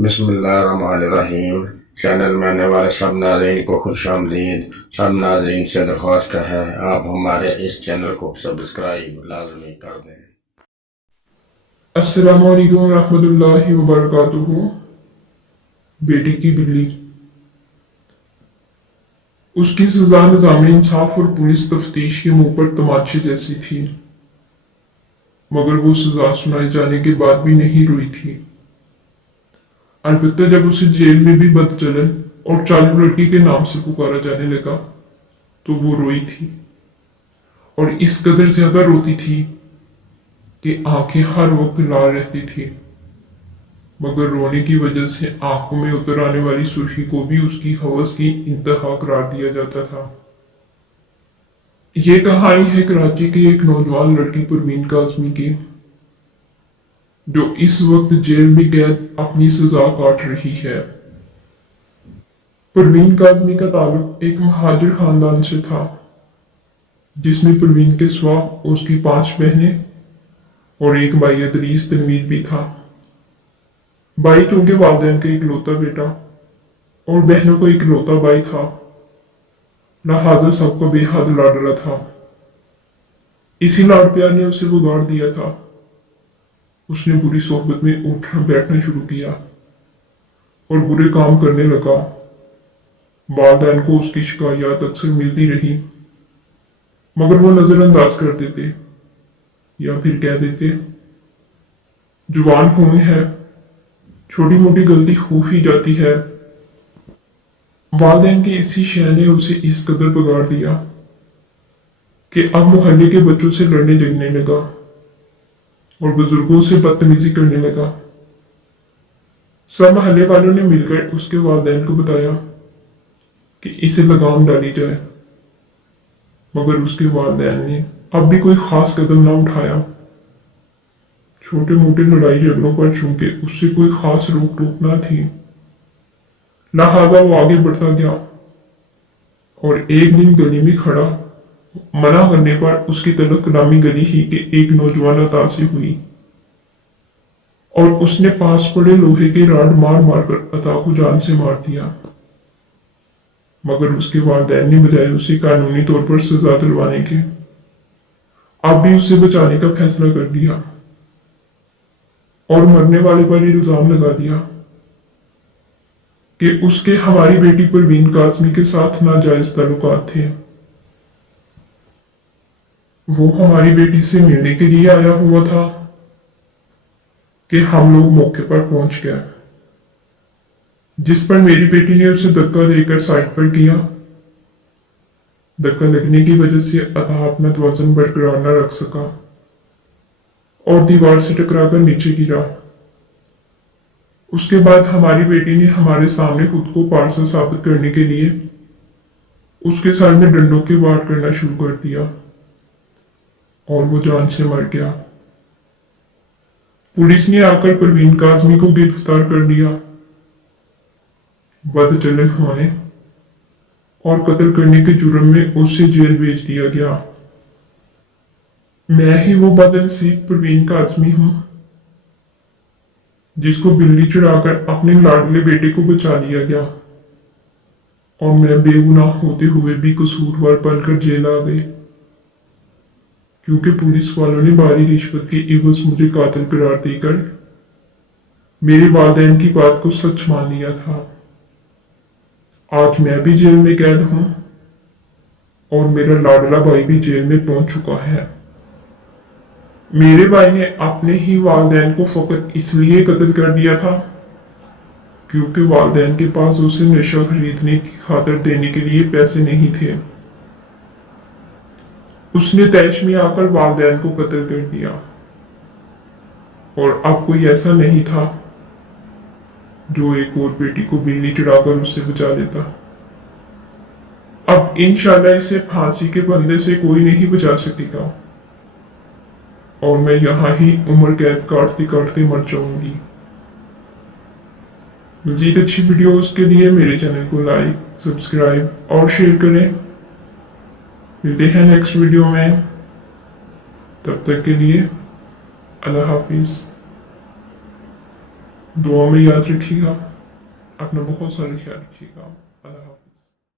बिस्मिल्लाहिर्रहमानिर्रहीम। चैनल में आने वाले सब नाज़रीन को खुश आमदीद। सब नाज़रीन से दरख्वास्त है आप हमारे इस चैनल को सब्सक्राइब लाजमी कर दें। अस्सलामु अलैकुम रहमतुल्लाहि व बरकातुहू। बेटी की बिल्ली। उसकी सजा निज़ाम इंसाफ और पुलिस तफ्तीश के मुंह पर तमाचे जैसी थी, मगर वो सजा सुनाए जाने के बाद भी नहीं रोई थी। अलबत्ता जब उसे जेल में भी बदचलन और चालू लड़की के नाम से पुकारा जाने लगा तो वो रोई थी, और इस कदर ज्यादा रोती थी कि आंखें हर वक्त लाल रहती थी, मगर रोने की वजह से आंखों में उतर आने वाली सुर्खी को भी उसकी हवस की इंतहा करार दिया जाता था। ये कहानी है कराची की एक नौजवान लड़की परवीन काज़मी की, जो इस वक्त जेल में कैद अपनी सजा काट रही है। परवीन काज़मी का ताल्लुक एक महाजिर खानदान से था, जिसमें परवीन के सिवा उसकी 5 बहनें और एक भाई अदरीस तनवीर भी था। भाई चूंकि वालिदैन का इकलौता बेटा और बहनों को इकलौता भाई था, लिहाजा सबका बेहद लाडला था। इसी लाड प्यार ने उसे बिगाड़ दिया था। उसने बुरी सोहबत में उठना बैठना शुरू किया और बुरे काम करने लगा। वालिदैन को उसकी शिकायत अक्सर मिलती रही, मगर वो नजरअंदाज कर देते या फिर कह देते जुबान खून है, छोटी मोटी गलती हो ही जाती है। वालिदैन की इसी शय ने उसे इस कदर बिगाड़ दिया कि अब मोहल्ले के बच्चों से लड़ने जगने लगा और बुजुर्गों से बदतमीजी करने लगा। सब मोहल्ले वालों ने मिलकर उसके वालिदैन को बताया कि इसे लगाम डाली जाए, मगर उसके वालिदैन ने अब भी कोई खास कदम ना उठाया। छोटे मोटे लड़ाई झगड़ों पर चूंकि उससे कोई खास रोक टोक ना थी, लिहाजा वो आगे बढ़ता गया और एक दिन गली में खड़ा मना करने पर उसकी तलक कलामी गली ही के एक नौजवान अता से हुई और उसने पास पड़े लोहे के राड मार मार कर अता को जान से मार दिया। मगर उसके वालिदैन ने बजाय उसे कानूनी तौर पर सजा दिलवाने के अब भी उसे बचाने का फैसला कर दिया और मरने वाले पर इल्जाम लगा दिया कि उसके हमारी बेटी परवीन काज़मी के साथ नाजायज ताल्लुकात थे। वो हमारी बेटी से मिलने के लिए आया हुआ था कि हम लोग मौके पर पहुंच गए, जिस पर मेरी बेटी ने उसे धक्का देकर साइड पर किया। धक्का लगने की वजह से अता अपना वजन बरकरार न रख सका और दीवार से टकराकर नीचे गिरा। उसके बाद हमारी बेटी ने हमारे सामने खुद को पार्सल साबित करने के लिए उसके सर में डंडों के वार करना शुरू कर दिया और वो जान से मर गया। पुलिस ने आकर परवीन काज़मी को गिरफ्तार कर लिया। बदचलन होने और कत्ल करने के जुर्म में उसे जेल भेज दिया गया। मैं ही वो बदनसीब परवीन काज़मी हूं, जिसको बिल्ली चढ़ाकर अपने लाडले बेटे को बचा लिया गया और मैं बेगुनाह होते हुए भी कसूरवार बनकर जेल आ गई, क्योंकि पुलिस वालों ने भारी रिश्वत के इवज मुझे कातिल करार देकर मेरे वालिदैन की बात को सच मान लिया था। आज मैं भी जेल में कैद हूं और मेरा लाडला भाई भी जेल में पहुंच चुका है। मेरे भाई ने अपने ही वालिदैन को फकत इसलिए कत्ल कर दिया था क्योंकि वालिदैन के पास उसे नशा खरीदने की खातिर देने के लिए पैसे नहीं थे। उसने तैश में आकर वालिदैन को कत्ल कर दिया और अब कोई ऐसा नहीं था जो एक और बेटी को बिल्ली चढ़ाकर उससे बचा लेता। अब इंशाल्लाह इसे फांसी के फंदे से कोई नहीं बचा सकेगा और मैं यहां ही उम्र कैद काटते काटते मर जाऊंगी। मजीद अच्छी वीडियोस के लिए मेरे चैनल को लाइक, सब्सक्राइब और शेयर करें। मिलते हैं नेक्स्ट वीडियो में, तब तक के लिए अल्लाह हाफिज। दुआ में याद रखिएगा, अपना बहुत सारा ख्याल रखिएगा। अल्लाह हाफ़िज़।